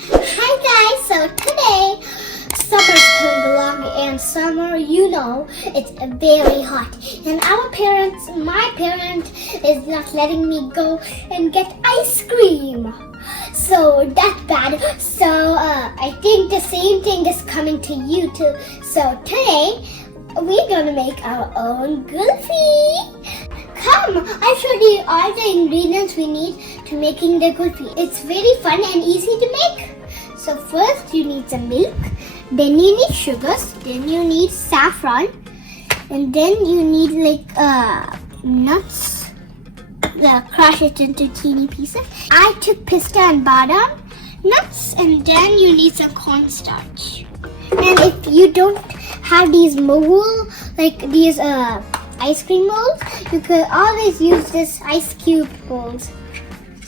Hi guys, so today summer's coming along and summer, it's very hot and my parent is not letting me go and get ice cream. So that's bad. So I think the same thing is coming to you too. So today we're gonna make our own Kulfi. Come, I'll show you all the ingredients we need to making the Kulfi. It's very fun and easy to make. So first you need some milk, then you need sugars, then you need saffron, and then you need nuts. Crush it into teeny pieces. I took pista and badam nuts, and then you need some cornstarch. And if you don't have these ice cream molds, you could always use this ice cube molds.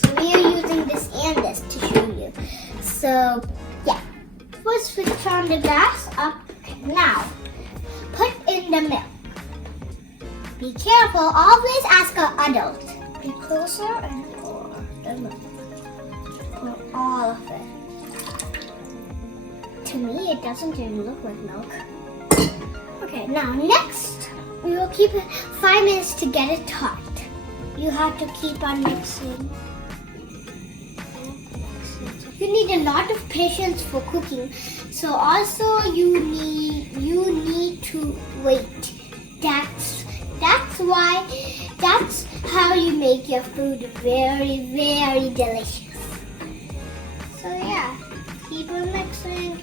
So we are using this and this to show you. So yeah, first switch on the gas up. Now put in the milk. Be careful, always ask an adult. Be closer and pour the milk. Pour all of it. To me, it doesn't even look like milk. Okay, now next, we will keep it 5 minutes to get it hot. You have to keep on mixing. You need a lot of patience for cooking. So also you need to wait. That's how you make your food very, very delicious. So yeah, keep on mixing.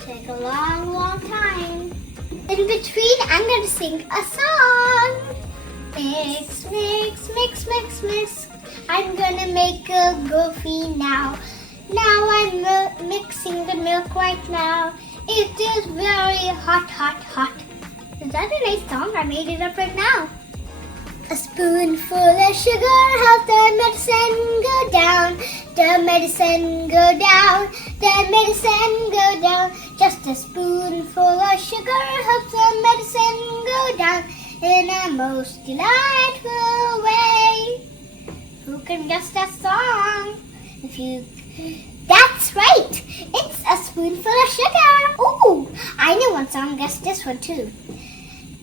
Take a long, long time. In between, I'm gonna sing a song. Mix, mix, mix, mix, mix. I'm gonna make a Kulfi now. Now I'm mixing the milk right now. It is very hot, hot, hot. Is that a nice song? I made it up right now. A spoonful of sugar helps the medicine go down. The medicine go down. The medicine go down. Just a spoonful of sugar helps the medicine go down in a most delightful way. Who can guess that song? That's right! It's a spoonful of sugar! Ooh! I know one song, guess this one too.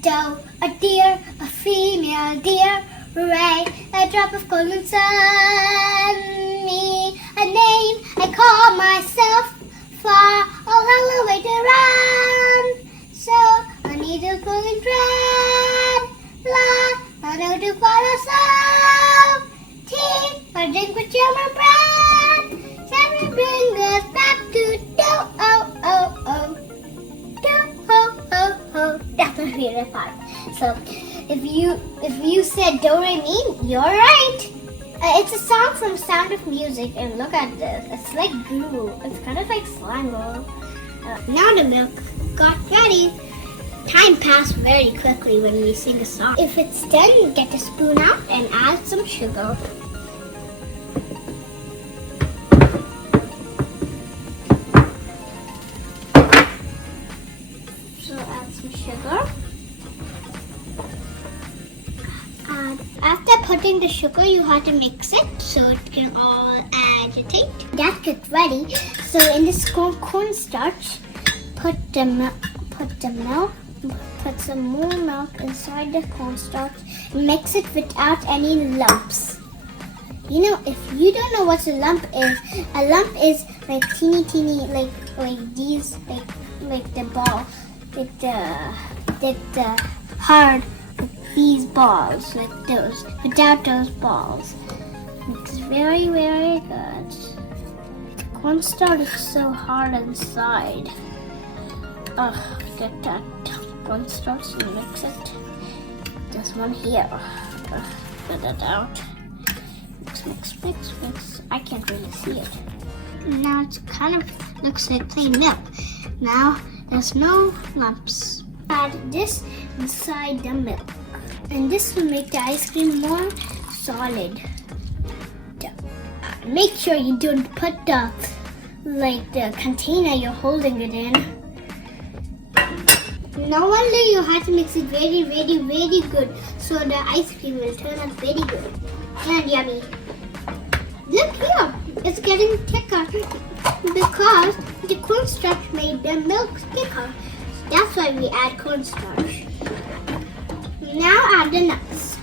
Doe, a deer, a female deer, hooray, a drop of golden sun. Me, a name I call myself, far, a long way to run. So, I need a golden thread, I know to follow some. Tea, a drink with jam and bread. Seven bring us back to dough, oh, oh, oh. Dough, ho, ho, ho. That's my favorite part. So, if you said do re mi, you're right. It's a song from Sound of Music, and look at this. It's like glue. It's kind of like slime roll. Now the milk got ready. Time passed very quickly when we sing a song. If it's done, get the spoon out and add some sugar. So add some sugar. After putting the sugar, you have to mix it so it can all agitate. That gets ready. So in this cornstarch, put some more milk inside the cornstarch. Mix it without any lumps. If you don't know what a lump is like teeny, like these, like the ball, like the hard. These balls, like those, without those balls. It's very, very good. The cornstarch is so hard inside. Get that cornstarch and mix it. This one here. Get it out. Mix. I can't really see it. Now it kind of looks like plain milk. Now there's no lumps. Add this inside the milk. And this will make the ice cream more solid. Make sure you don't put the container you're holding it in. No wonder you have to mix it very, very, very good so the ice cream will turn out very good and yummy. Look here, it's getting thicker because the cornstarch made the milk thicker. That's why we add cornstarch. Now add the nuts.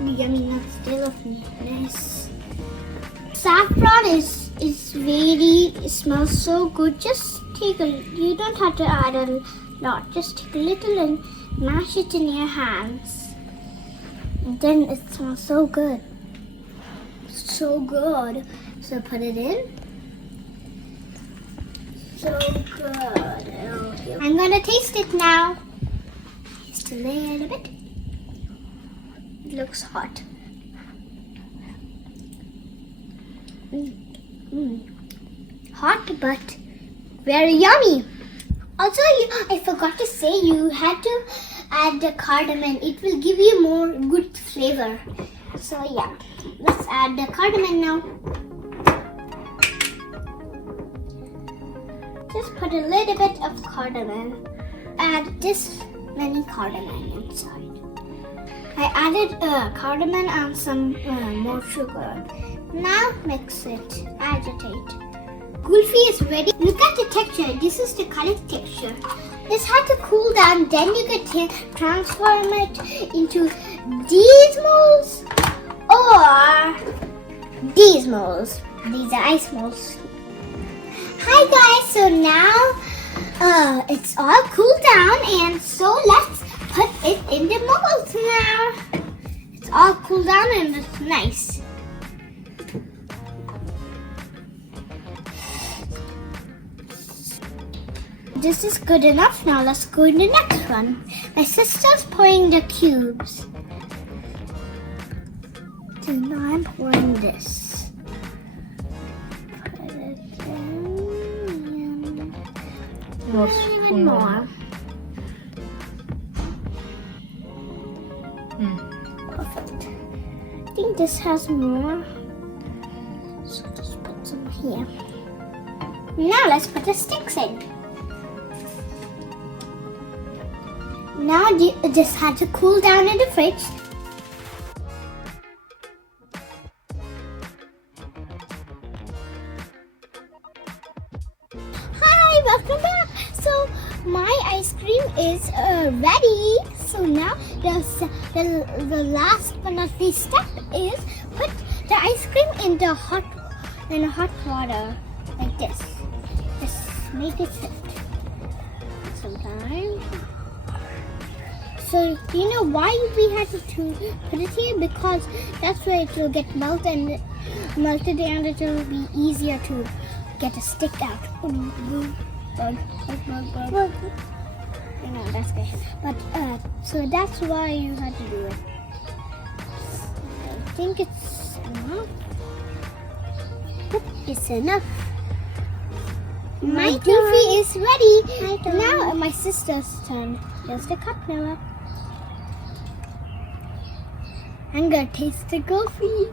The yummy nuts, they look nice. Saffron is very, it smells so good. Just take you don't have to add a lot. Just take a little and mash it in your hands. And then it smells so good. So good. So put it in. So good. I'm gonna taste it now. Just a little bit. It looks hot. Hot but very yummy. Also, I forgot to say you had to add the cardamom. It will give you more good flavor. So yeah, let's add the cardamom now. Just put a little bit of cardamom. Add this many cardamom inside. I added cardamom and some more sugar. Now mix it, agitate. Kulfi is ready. Look at the texture. This is the correct texture. This has to cool down. Then you can transform it into these molds or these molds. These are ice molds. Hi guys. So now it's all cooled down, and so let's put it in the molds now. It's all cooled down and it's nice. This is good enough. Now let's go in the next one. My sister's pouring the cubes. So now I'm pouring this. Put it in. And more. Perfect. I think this has more. So just put some here. Now let's put the sticks in. Now this had to cool down in the fridge. Hi, welcome back. So my ice cream is ready. So now the last but not least step is put the ice cream in the hot water like this. Just make it sit. Sometimes. So you know why we had to put it here? Because that's where it will get melted and it will be easier to get a stick out. I know that's good. But so that's why you had to do it. I think it's enough. It's enough. My Kulfi is ready. Now my sister's turn. Here's the cup now. I'm gonna taste the Kulfi.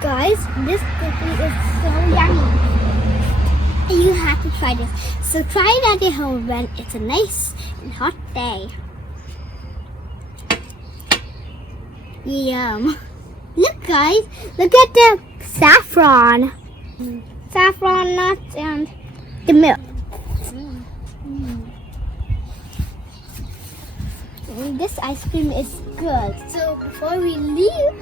Guys, this Kulfi is so yummy. You have to try this. So try it at home when it's a nice and hot day. Yum. Look guys, look at the saffron. Saffron nuts and the milk. This ice cream is good. So before we leave,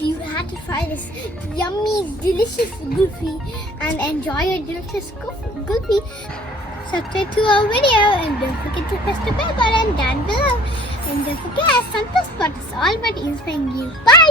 you had to try this yummy, delicious Kulfi and enjoy your delicious Kulfi. Subscribe to our video and don't forget to press the bell button down below. And don't forget, Santho Spot is all about inspiring you. Bye!